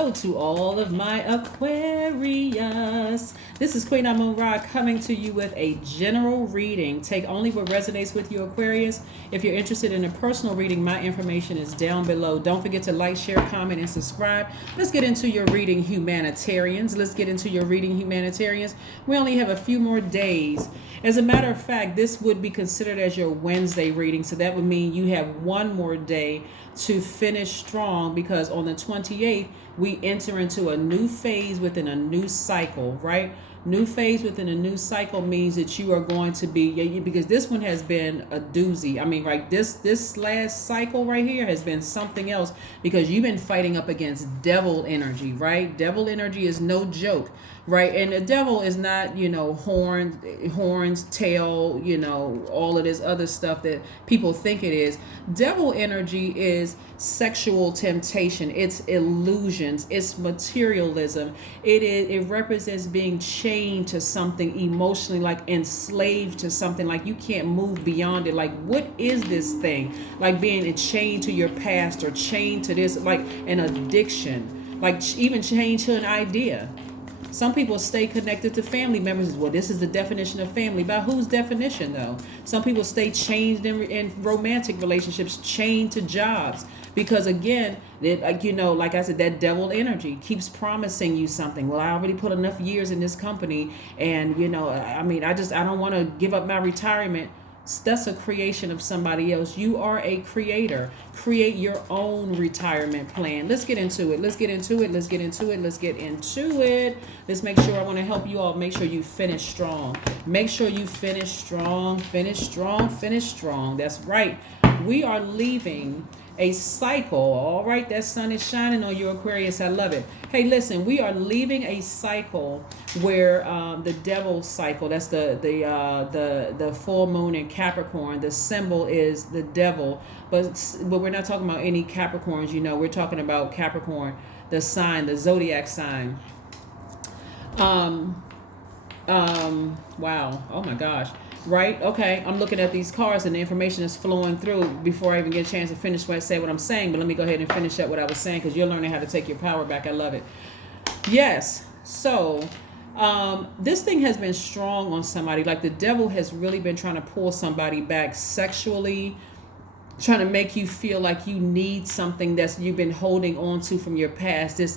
hello to all of my Aquarius. This is Queen Amun Ra coming to you with a general reading. Take only what resonates with you, Aquarius. If you're interested in a personal reading, my information is down below. Don't forget to like, share, comment, and subscribe. Let's get into your reading, humanitarians. We only have a few more days. As a matter of fact, this would be considered as your Wednesday reading. So that would mean you have one more day to finish strong, because on the 28th, we enter into a new phase within a new cycle, right? New phase within a new cycle means that you are going to be, because this one has been a doozy. I mean, right, this last cycle right here has been something else, because you've been fighting up against devil energy, right? Devil energy is no joke, right? And the devil is not, horns, tail, all of this other stuff that people think it is. Devil energy is sexual temptation, it's illusions, it's materialism. It represents being chained to something emotionally, like enslaved to something, like you can't move beyond it. Like, what is this thing? Like being chained to your past, or chained to this, like an addiction, like even chained to an idea. Some people stay connected to family members. Well, this is the definition of family. By whose definition, though? Some people stay chained in romantic relationships, chained to jobs. Because again, like I said, that devil energy keeps promising you something. Well, I already put enough years in this company, and I don't want to give up my retirement. That's a creation of somebody else. You are a creator. Create your own retirement plan. Let's get into it. Let's make sure, I want to help you all make sure you finish strong. Make sure you finish strong. That's right. We are leaving a cycle. All right, that sun is shining on you, Aquarius. I love it. Hey, listen, we are leaving a cycle where the devil cycle. That's the full moon in Capricorn. The symbol is the devil, but we're not talking about any Capricorns. We're talking about Capricorn, the sign, the Zodiac sign. Wow. Oh my gosh. Right? Okay. I'm looking at these cards and the information is flowing through before I even get a chance to finish what I say what I'm saying. But let me go ahead and finish up what I was saying, because you're learning how to take your power back. I love it. Yes. So this thing has been strong on somebody. Like the devil has really been trying to pull somebody back sexually, trying to make you feel like you need something that's you've been holding on to from your past. This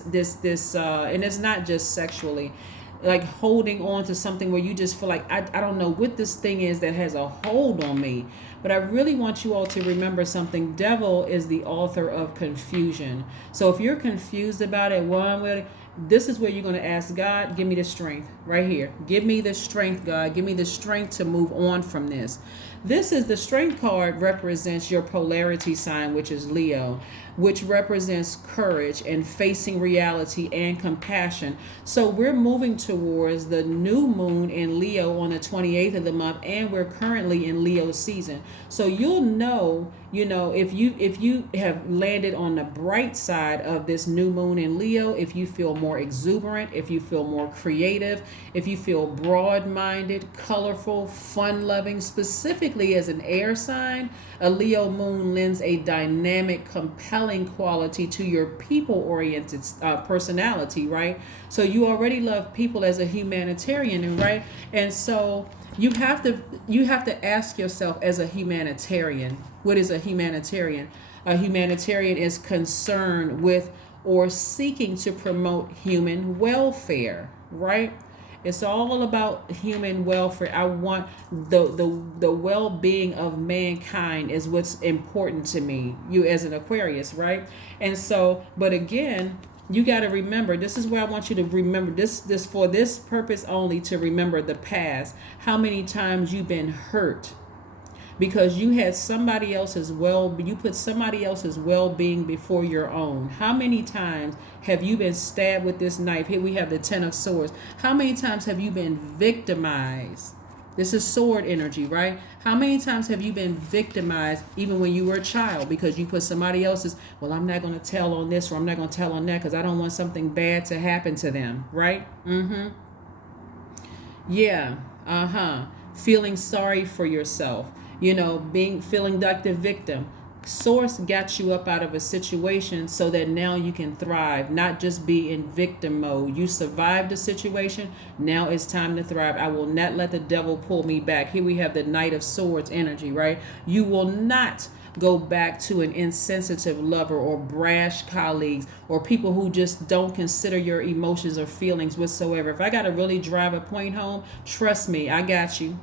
and it's not just sexually. Like holding on to something where you just feel like, I don't know what this thing is that has a hold on me. But I really want you all to remember something. Devil is the author of confusion. So if you're confused about it, this is where you're going to ask God, give me the strength right here. Give me the strength, God. Give me the strength to move on from this. This is the strength card, represents your polarity sign, which is Leo, which represents courage and facing reality and compassion. So we're moving towards the new moon in Leo on the 28th of the month, and we're currently in Leo season. So you'll know, if you have landed on the bright side of this new moon in Leo, if you feel more exuberant, if you feel more creative, if you feel broad-minded, colorful, fun-loving, specifically as an air sign, a Leo moon lends a dynamic, compelling quality to your people-oriented personality, right? So you already love people as a humanitarian, right? And so you have to ask yourself, as a humanitarian, what is a humanitarian? A humanitarian is concerned with or seeking to promote human welfare, right? It's all about human welfare. I want the well-being of mankind is what's important to me, you as an Aquarius, right? And so, but again, you got to remember, this is where I want you to remember this for this purpose only, to remember the past. How many times you've been hurt because you had somebody else's you put somebody else's well-being before your own. How many times have you been stabbed with this knife? Here we have the 10 of swords. How many times have you been victimized? This is sword energy, right? How many times have you been victimized, even when you were a child, because you put somebody else's, well, I'm not going to tell on this, or I'm not going to tell on that because I don't want something bad to happen to them, right? Yeah. Feeling sorry for yourself, feeling like the victim. Source got you up out of a situation so that now you can thrive, not just be in victim mode. You survived the situation. Now it's time to thrive. I will not let the devil pull me back. Here we have the Knight of Swords energy, right? You will not go back to an insensitive lover or brash colleagues or people who just don't consider your emotions or feelings whatsoever. If I got to really drive a point home, trust me, I got you.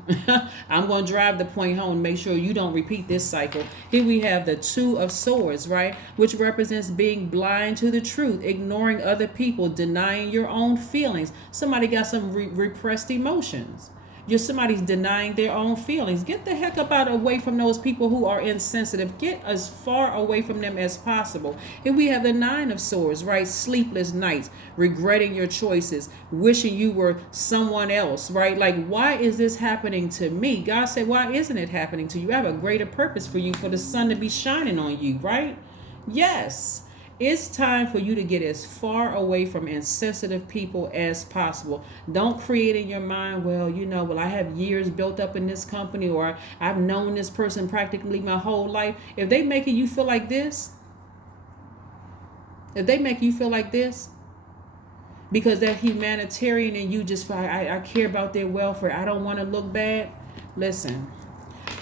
I'm going to drive the point home and make sure you don't repeat this cycle. Here we have the Two of Swords, right? Which represents being blind to the truth, ignoring other people, denying your own feelings. Somebody got some repressed emotions. Somebody's denying their own feelings. Get the heck up out away from those people who are insensitive. Get as far away from them as possible. Here we have the Nine of Swords, right? Sleepless nights, regretting your choices, wishing you were someone else, right? Like, why is this happening to me? God said, why isn't it happening to you? I have a greater purpose for you, for the sun to be shining on you, right? Yes. It's time for you to get as far away from insensitive people as possible. Don't create in your mind, well, I have years built up in this company, or I've known this person practically my whole life. If they making you feel like this, because that humanitarian and you just, I care about their welfare, I don't want to look bad. Listen,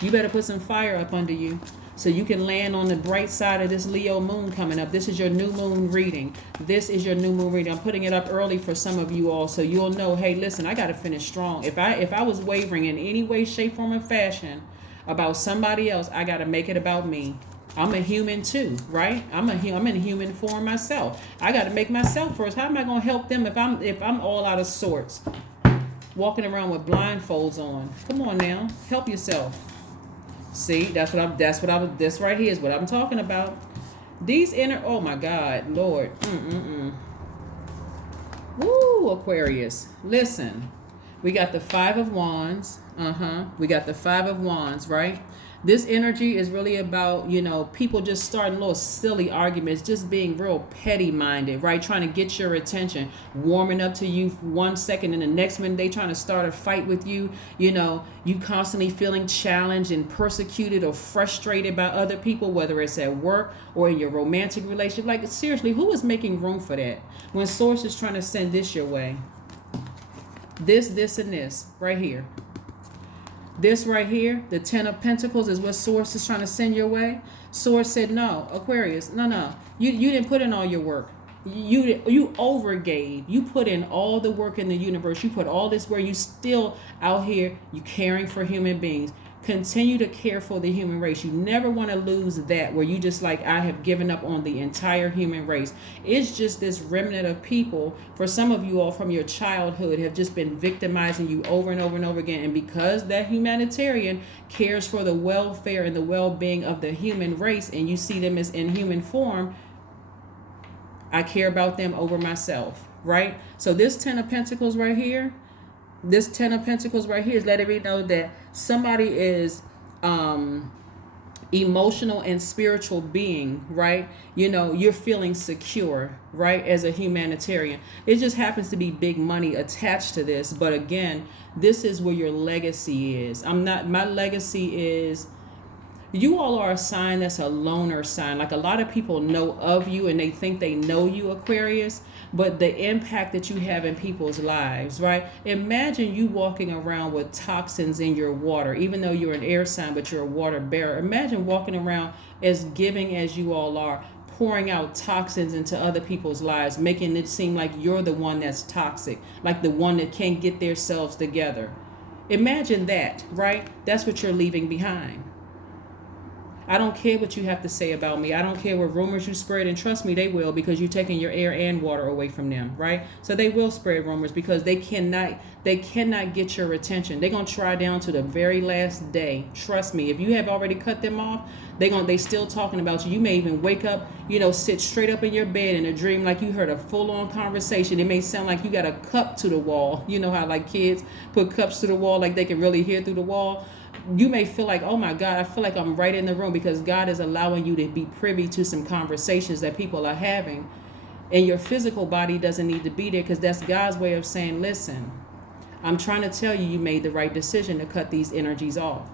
you better put some fire up under you, so you can land on the bright side of this Leo moon coming up. This is your new moon reading. I'm putting it up early for some of you all, so you'll know, hey, listen, I got to finish strong. If I was wavering in any way, shape, form, or fashion about somebody else, I got to make it about me. I'm a human too, right? I'm in human form myself. I got to make myself first. How am I going to help them if I'm all out of sorts, walking around with blindfolds on? Come on now, help yourself. See, this right here is what I'm talking about. These oh my God, Lord. Woo, Aquarius. Listen, we got the Five of Wands. We got the Five of Wands, right? This energy is really about, people just starting little silly arguments, just being real petty-minded, right? Trying to get your attention, warming up to you for 1 second, and the next minute they trying to start a fight with you. You constantly feeling challenged and persecuted or frustrated by other people, whether it's at work or in your romantic relationship. Like, seriously, who is making room for that when Source is trying to send this your way? This, and this right here. This right here, the Ten of Pentacles, is what Source is trying to send your way. Source said, no, Aquarius, no. You didn't put in all your work. You overgave. You put in all the work in the universe. You put all this where you still out here, you caring for human beings. Continue to care for the human race. You never want to lose that, where you just like, I have given up on the entire human race. It's just this remnant of people, for some of you all from your childhood, have just been victimizing you over and over and over again. And because that humanitarian cares for the welfare and the well-being of the human race, and you see them as in human form, I care about them over myself, right? So this Ten of Pentacles right here, is letting me know that somebody is emotional and spiritual being, right? You're feeling secure, right? As a humanitarian. It just happens to be big money attached to this. But again, this is where your legacy is. My legacy is, you all are a sign that's a loner sign. Like, a lot of people know of you and they think they know you, Aquarius, but the impact that you have in people's lives, right? Imagine you walking around with toxins in your water, even though you're an air sign, but you're a water bearer. Imagine walking around as giving as you all are, pouring out toxins into other people's lives, making it seem like you're the one that's toxic, like the one that can't get themselves together. Imagine that, right? That's what you're leaving behind. I don't care what you have to say about me. I don't care what rumors you spread, and trust me, they will, because you're taking your air and water away from them, right? So they will spread rumors because they cannot get your attention. They're going to try down to the very last day. Trust me, if you have already cut them off, they still talking about you. You may even wake up, sit straight up in your bed in a dream like you heard a full-on conversation. It may sound like you got a cup to the wall. You know how like kids put cups to the wall like they can really hear through the wall? You may feel like, oh my God, I feel like I'm right in the room, because God is allowing you to be privy to some conversations that people are having. And your physical body doesn't need to be there, because that's God's way of saying, listen, I'm trying to tell you, you made the right decision to cut these energies off.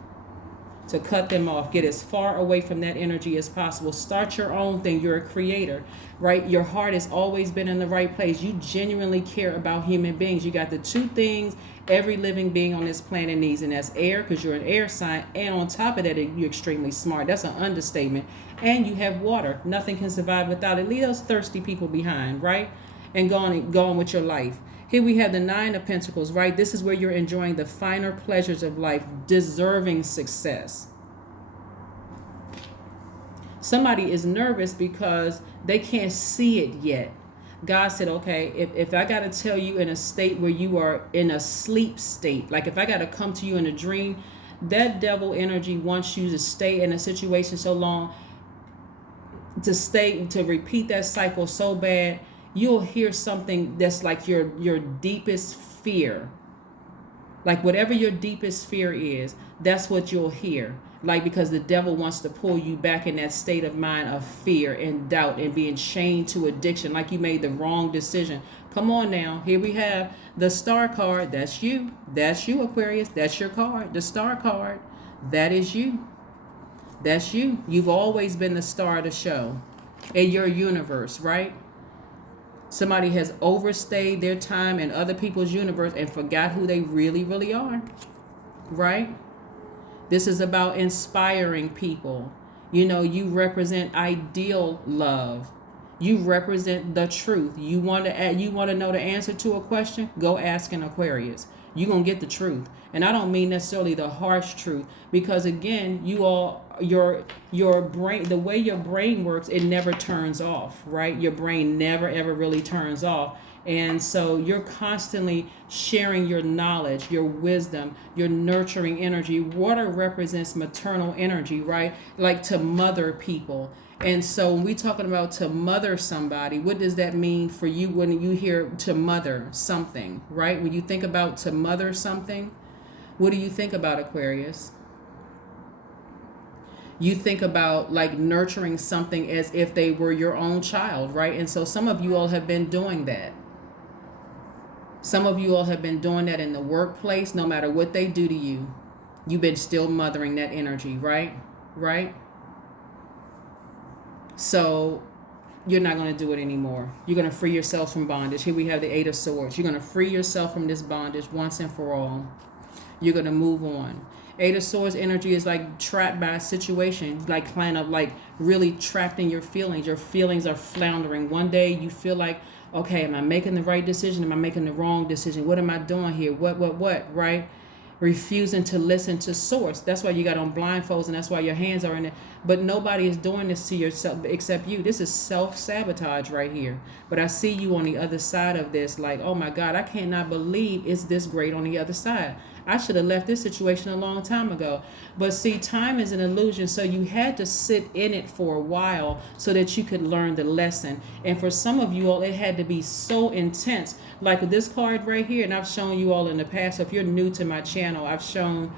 to cut them off. Get as far away from that energy as possible. Start your own thing. You're a creator, right? Your heart has always been in the right place. You genuinely care about human beings. You got the two things every living being on this planet needs, and that's air, because you're an air sign, and on top of that, you're extremely smart. That's an understatement. And you have water. Nothing can survive without it. Leave those thirsty people behind, right? And go on with your life. Here we have the Nine of Pentacles, right? This is where you're enjoying the finer pleasures of life, deserving success. Somebody is nervous because they can't see it yet. God said, okay, if I got to tell you in a state where you are in a sleep state, like if I got to come to you in a dream, that devil energy wants you to stay in a situation so long, to repeat that cycle so bad, you'll hear something that's like your deepest fear. Like whatever your deepest fear is, that's what you'll hear. Like, because the devil wants to pull you back in that state of mind of fear and doubt and being chained to addiction, like you made the wrong decision. Come on now. Here we have the Star card. That's you. That's you, Aquarius. That's your card. The Star card. That is you. That's you. You've always been the star of the show in your universe, right? Somebody has overstayed their time in other people's universe and forgot who they really, really are, right? This is about inspiring people. You know, you represent ideal love. You represent the truth. You want to know the answer to a question? Go ask an Aquarius. You're going to get the truth. And I don't mean necessarily the harsh truth, because again, your brain, the way your brain works, it never turns off, right? Your brain never ever really turns off. And so you're constantly sharing your knowledge, your wisdom, your nurturing energy. Water represents maternal energy, right? Like to mother people. And so when we're talking about to mother somebody, what does that mean for you when you hear to mother something, right? When you think about to mother something, what do you think about, Aquarius? You think about like nurturing something as if they were your own child, right? And so some of you all have been doing that. Some of you all have been doing that in the workplace. No matter what they do to you, you've been still mothering that energy, right? Right? So you're not going to do it anymore. You're going to free yourself from bondage. Here we have the Eight of Swords. You're going to free yourself from this bondage once and for all. You're going to move on. Eight of Swords energy is like trapped by a situation, like kind of like really trapped in your feelings. Your feelings are floundering. One day you feel like, okay, am I making the right decision? Am I making the wrong decision? What am I doing here? What, right? Refusing to listen to source. That's why you got on blindfolds, and that's why your hands are in it. But nobody is doing this to yourself except you. This is self-sabotage right here. But I see you on the other side of this, like, oh my God, I cannot believe it's this great on the other side. I should have left this situation a long time ago. But see, time is an illusion. So you had to sit in it for a while so that you could learn the lesson. And for some of you all, it had to be so intense. Like with this card right here, and I've shown you all in the past. So if you're new to my channel, I've shown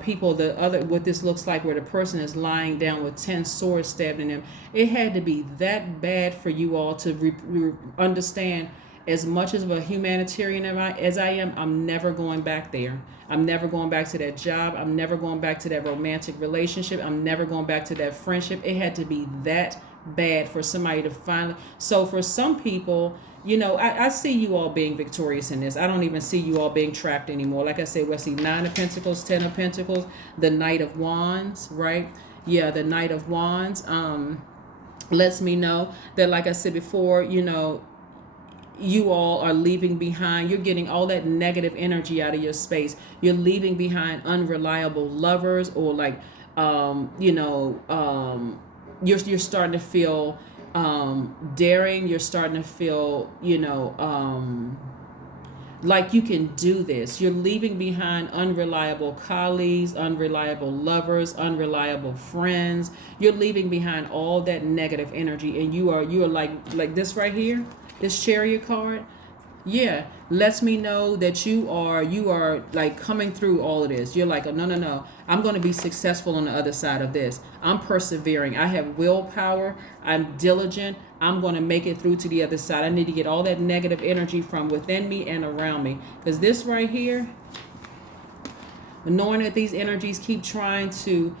people what this looks like, where the person is lying down with 10 swords stabbed in them. It had to be that bad for you all to understand, as much of a humanitarian as I am, I'm never going back there. I'm never going back to that job. I'm never going back to that romantic relationship. I'm never going back to that friendship. It had to be that bad for somebody to finally. So for some people, you know, I see you all being victorious in this. I don't even see you all being trapped anymore. Like I said, we'll see 9 of Pentacles, 10 of Pentacles, the Knight of Wands, right? Yeah, the Knight of Wands lets me know that, like I said before, you know, you all are leaving behind, you're getting all that negative energy out of your space. You're leaving behind unreliable lovers, or like, you're starting to feel daring. You're starting to feel, like you can do this. You're leaving behind unreliable colleagues, unreliable lovers, unreliable friends. You're leaving behind all that negative energy, and you are like this right here. This Chariot card, yeah, lets me know that you are like coming through all of this. You're like, oh, no, I'm going to be successful on the other side of this. I'm persevering. I have willpower. I'm diligent. I'm going to make it through to the other side. I need to get all that negative energy from within me and around me. Because this right here, knowing that these energies keep trying to,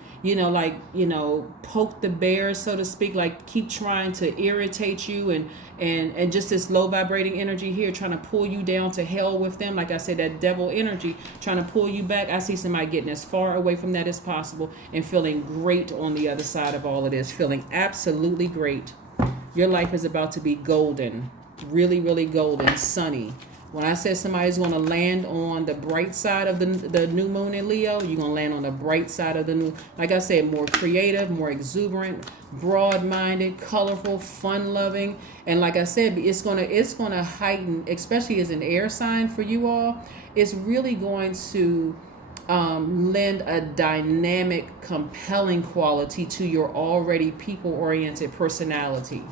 poke the bear, so to speak, like keep trying to irritate you, and just this low vibrating energy here trying to pull you down to hell with them. Like I said, that devil energy trying to pull you back. I see somebody getting as far away from that as possible and feeling great on the other side of all of this, feeling absolutely great. Your life is about to be golden, really, really golden, sunny. When I said somebody's going to land on the bright side of the new moon in Leo, you're going to land on the bright side of the new, like I said, more creative, more exuberant, broad-minded, colorful, fun-loving. And like I said, it's going to heighten, especially as an air sign for you all. It's really going to lend a dynamic, compelling quality to your already people-oriented personality.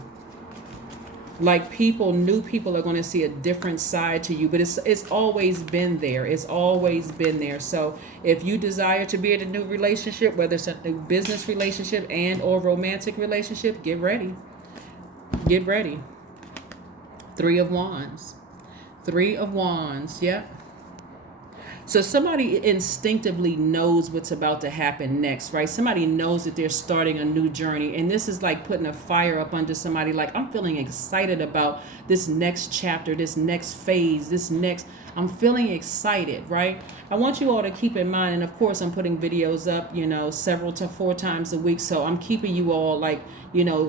Like new people are going to see a different side to you, but it's always been there. It's always been there. So if you desire to be in a new relationship, whether it's a new business relationship and or romantic relationship, get ready. Get ready. 3 of Wands. 3 of Wands. Yep. So somebody instinctively knows what's about to happen next, right? Somebody knows that they're starting a new journey. And this is like putting a fire up under somebody. Like, I'm feeling excited about this next chapter, this next phase, I'm feeling excited, right? I want you all to keep in mind, and of course I'm putting videos up, several to 4 times a week. So I'm keeping you all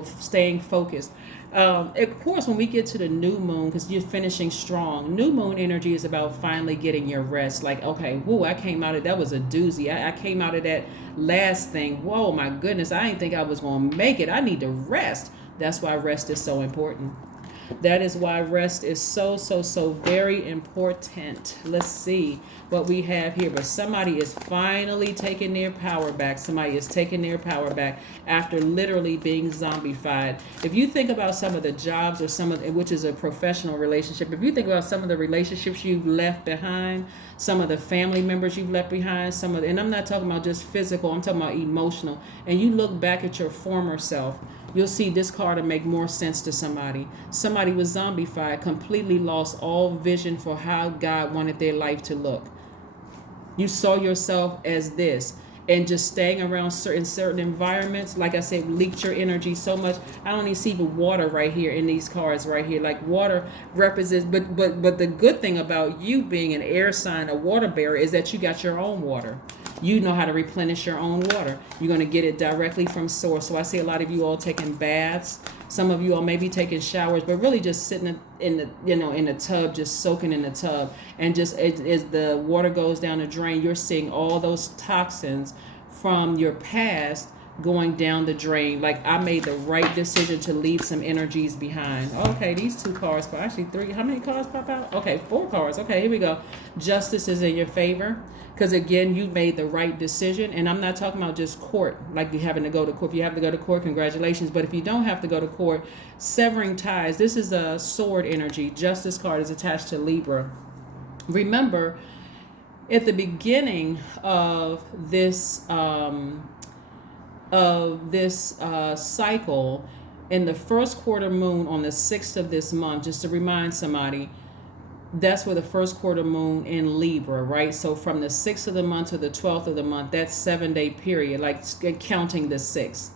staying focused. Of course, when we get to the new moon, because you're finishing strong, new moon energy is about finally getting your rest. Like, okay, whoa, I came out of that was a doozy. I came out of that last thing. Whoa, my goodness, I didn't think I was going to make it. I need to rest. That's why rest is so important. That is why rest is so very important. Let's see what we have here. But somebody is finally taking their power back. Somebody is taking their power back after literally being zombified. If you think about some of the jobs or which is a professional relationship, if you think about some of the relationships you've left behind, some of the family members you've left behind, and I'm not talking about just physical, I'm talking about emotional, and you look back at your former self, you'll see this card will make more sense to somebody. Somebody was zombified, completely lost all vision for how God wanted their life to look. You saw yourself as this, and just staying around certain environments, like I said, leaked your energy so much. I don't even see the water right here in these cards right here. Like water represents, but the good thing about you being an air sign, a water bearer, is that you got your own water. You know how to replenish your own water. You're going to get it directly from source. So I see a lot of you all taking baths. Some of you all may be taking showers, but really just sitting in the tub, just soaking in the tub. And just as the water goes down the drain, you're seeing all those toxins from your past going down the drain. Like, I made the right decision to leave some energies behind. Okay, these 2 cards, but actually 3. How many cards pop out? Okay, 4 cards. Okay, here we go. Justice is in your favor. Because again, you made the right decision. And I'm not talking about just court, like you having to go to court. If you have to go to court, congratulations. But if you don't have to go to court, severing ties. This is a sword energy. Justice card is attached to Libra. Remember, at the beginning of this cycle, in the first quarter moon on the 6th of this month, just to remind somebody, that's where the first quarter moon in Libra, right? So from the 6th of the month to the 12th of the month, that's 7-day period, like counting the 6th.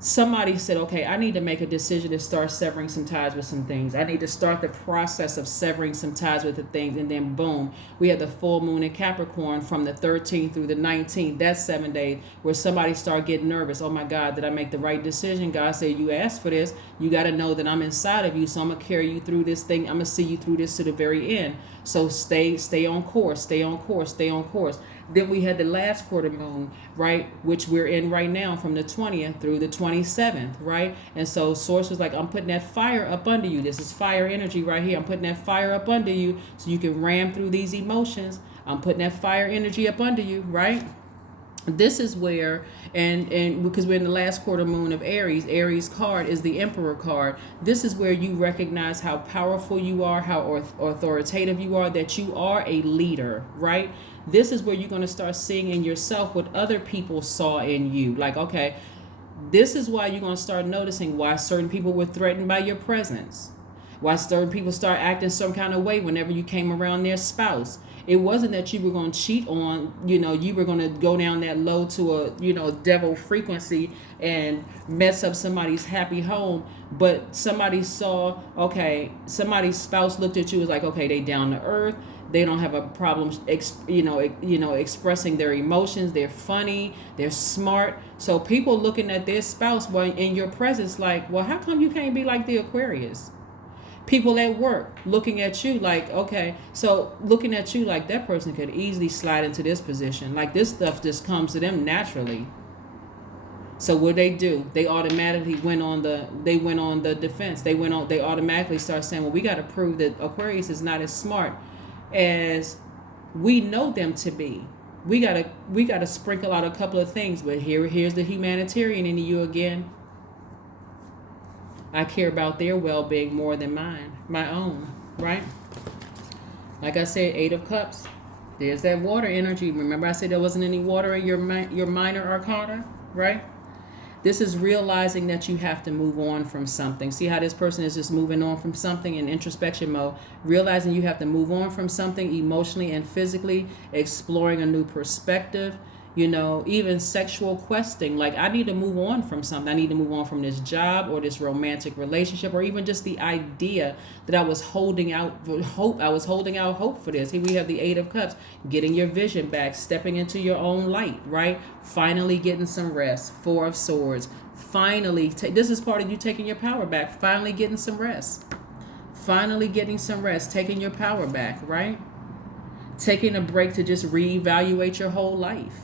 Somebody said, okay, I need to make a decision to start severing some ties with some things. I need to start the process of severing some ties with the things. And then boom, we had the full moon in Capricorn from the 13th through the 19th. That's 7 days where somebody started getting nervous. Oh my God, did I make the right decision? God said, you asked for this. You got to know that I'm inside of you. So I'm going to carry you through this thing. I'm going to see you through this to the very end. So stay on course, stay on course, stay on course. Then we had the last quarter moon, right, which we're in right now from the 20th through the 27th, right? And so Source was like, I'm putting that fire up under you. This is fire energy right here. I'm putting that fire up under you so you can ram through these emotions. I'm putting that fire energy up under you, right? This is where, and because we're in the last quarter moon of Aries card is the Emperor card. This is where you recognize how powerful you are, how authoritative you are, that you are a leader, right? This is where you're going to start seeing in yourself what other people saw in you. Like, okay, this is why you're going to start noticing why certain people were threatened by your presence. Why certain people start acting some kind of way whenever you came around their spouse. It wasn't that you were going to cheat on, you were going to go down that low to a, devil frequency and mess up somebody's happy home. But somebody saw, okay, somebody's spouse looked at you, was like, okay, they down to earth. They don't have a problem, expressing their emotions. They're funny. They're smart. So people looking at their spouse while in your presence, like, well, how come you can't be like the Aquarius? People at work looking at you like, okay, so looking at you like that person could easily slide into this position. Like this stuff just comes to them naturally. So what they do, they automatically went on the defense. They automatically start saying, well, we got to prove that Aquarius is not as smart as we know them to be. We gotta sprinkle out a couple of things, but here's the humanitarian in you again. I care about their well-being more than my own, right? Like I said, 8 of Cups. There's that water energy. Remember I said there wasn't any water in your minor arcana, right? This is realizing that you have to move on from something. See how this person is just moving on from something in introspection mode, realizing you have to move on from something emotionally and physically, exploring a new perspective, even sexual questing. Like, I need to move on from something. I need to move on from this job or this romantic relationship, or even just the idea that I was holding out hope. I was holding out hope for this. Here we have the 8 of Cups, getting your vision back, stepping into your own light, right? Finally getting some rest. 4 of Swords. Finally, this is part of you taking your power back. Finally getting some rest. Finally getting some rest, taking your power back, right? Taking a break to just reevaluate your whole life.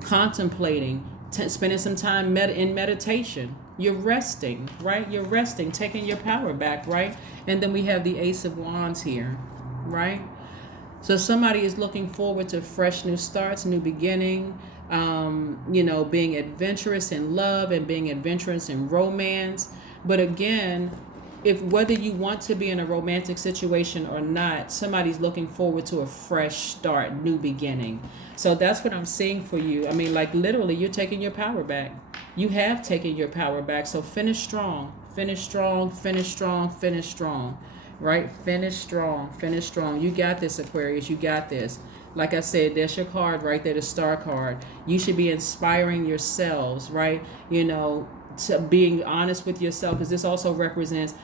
Contemplating, spending some time in meditation. You're resting, right? You're resting, taking your power back, right? And then we have the Ace of Wands here, right? So somebody is looking forward to fresh new starts, new beginning, being adventurous in love and being adventurous in romance. But again, whether you want to be in a romantic situation or not, somebody's looking forward to a fresh start, new beginning. So that's what I'm seeing for you. I mean, like literally, you're taking your power back. You have taken your power back. So finish strong, finish strong, finish strong, finish strong, right? Finish strong, finish strong. You got this, Aquarius. You got this. Like I said, there's your card right there, the star card. You should be inspiring yourselves, right? To being honest with yourself, because this also represents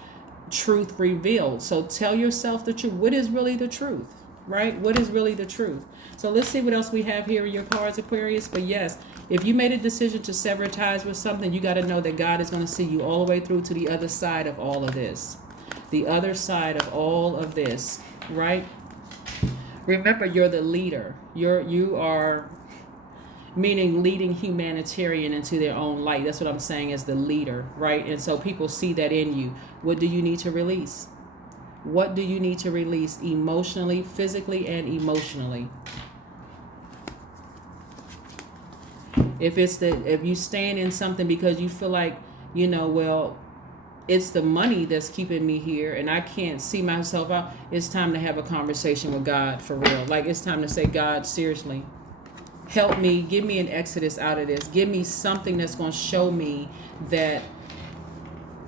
truth revealed. So tell yourself the truth. What is really the truth, right? What is really the truth? So let's see what else we have here in your cards, Aquarius. But yes, if you made a decision to sever ties with something, you got to know that God is going to see you all the way through to the other side of all of this. The other side of all of this, right? Remember, you're the leader. You are, meaning leading humanitarian into their own light. That's what I'm saying, as the leader, right? And so people see that in you. What do you need to release? What do you need to release emotionally, physically, and emotionally? If you stand in something because you feel like, well, it's the money that's keeping me here and I can't see myself out, it's time to have a conversation with God for real. Like, it's time to say, God, seriously, help me, give me an exodus out of this. Give me something that's going to show me that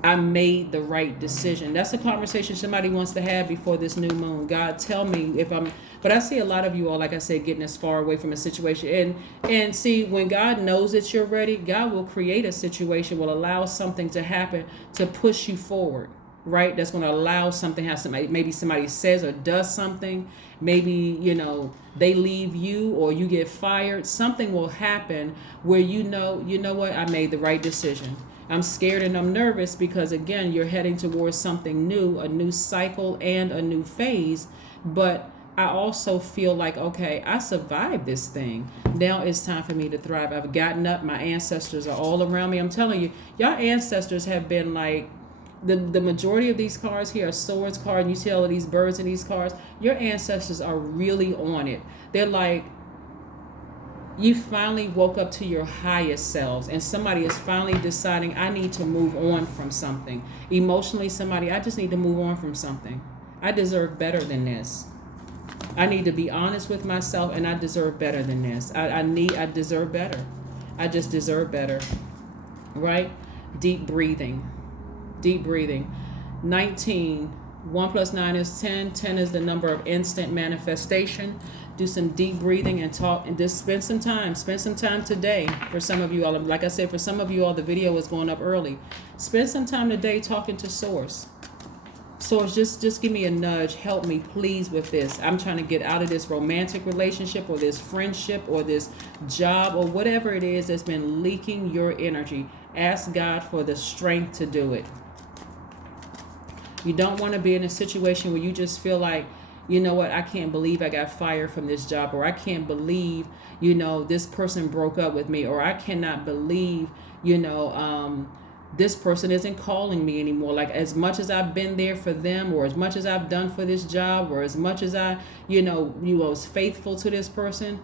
I made the right decision. That's a conversation somebody wants to have before this new moon. God, tell me if I'm... But I see a lot of you all, like I said, getting as far away from a situation. And see, when God knows that you're ready, God will create a situation, will allow something to happen to push you forward, right? That's going to allow something to happen. Maybe somebody says or does something. Maybe, they leave you or you get fired. Something will happen where you know what? I made the right decision. I'm scared and I'm nervous because, again, you're heading towards something new, a new cycle and a new phase. But I also feel like, okay, I survived this thing. Now it's time for me to thrive. I've gotten up. My ancestors are all around me. I'm telling you, y'all ancestors have been like, the majority of these cards here are swords card, and you see all of these birds in these cards. Your ancestors are really on it. They're like, you finally woke up to your highest selves, and somebody is finally deciding, I need to move on from something. Emotionally, I just need to move on from something. I deserve better than this. I need to be honest with myself, and I deserve better than this. I deserve better. I just deserve better, right? Deep breathing. 19, 1 plus 9 is 10. 10 is the number of instant manifestation. Do some deep breathing and talk, and just spend some time. Spend some time today. For some of you all, like I said, for some of you all, the video is going up early. Spend some time today talking to Source. Source, just give me a nudge. Help me, please, with this. I'm trying to get out of this romantic relationship or this friendship or this job or whatever it is that's been leaking your energy. Ask God for the strength to do it. You don't want to be in a situation where you just feel like, you know what, I can't believe I got fired from this job, or I can't believe, you know, this person broke up with me, or I cannot believe, you know, this person isn't calling me anymore. Like, as much as I've been there for them, or as much as I've done for this job, or as much as I, you know, was faithful to this person.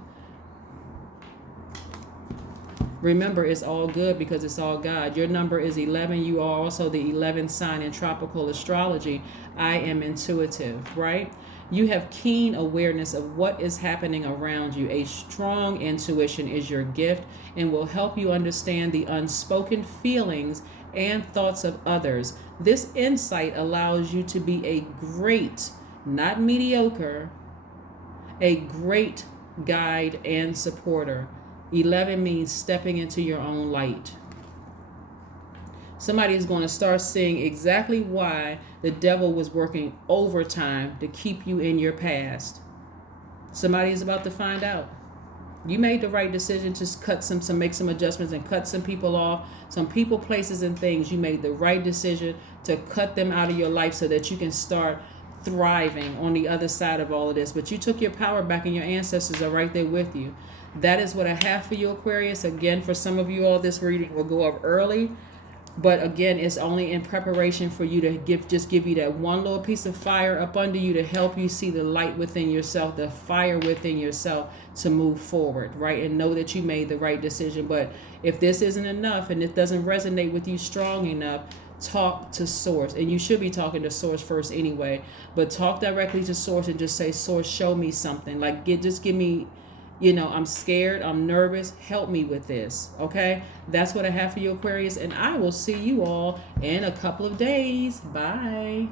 Remember, it's all good because it's all God. Your number is 11. You are also the 11th sign in tropical astrology. I am intuitive, right? You have keen awareness of what is happening around you. A strong intuition is your gift and will help you understand the unspoken feelings and thoughts of others. This insight allows you to be a great, not mediocre, a great guide and supporter. 11 means stepping into your own light. Somebody is going to start seeing exactly why the devil was working overtime to keep you in your past. Somebody is about to find out. You made the right decision to make some adjustments and cut some people off, some people, places, and things. You made the right decision to cut them out of your life so that you can start thriving on the other side of all of this. But you took your power back, and your ancestors are right there with you. That is what I have for you, Aquarius. Again, for some of you all, this reading will go up early. But again, it's only in preparation for you to give you that one little piece of fire up under you to help you see the light within yourself, the fire within yourself to move forward, right? And know that you made the right decision. But if this isn't enough and it doesn't resonate with you strong enough, talk to Source. And you should be talking to Source first anyway. But talk directly to Source and just say, Source, show me something. Like, just give me, you know, I'm scared, I'm nervous, help me with this, okay? That's what I have for you, Aquarius, and I will see you all in a couple of days. Bye.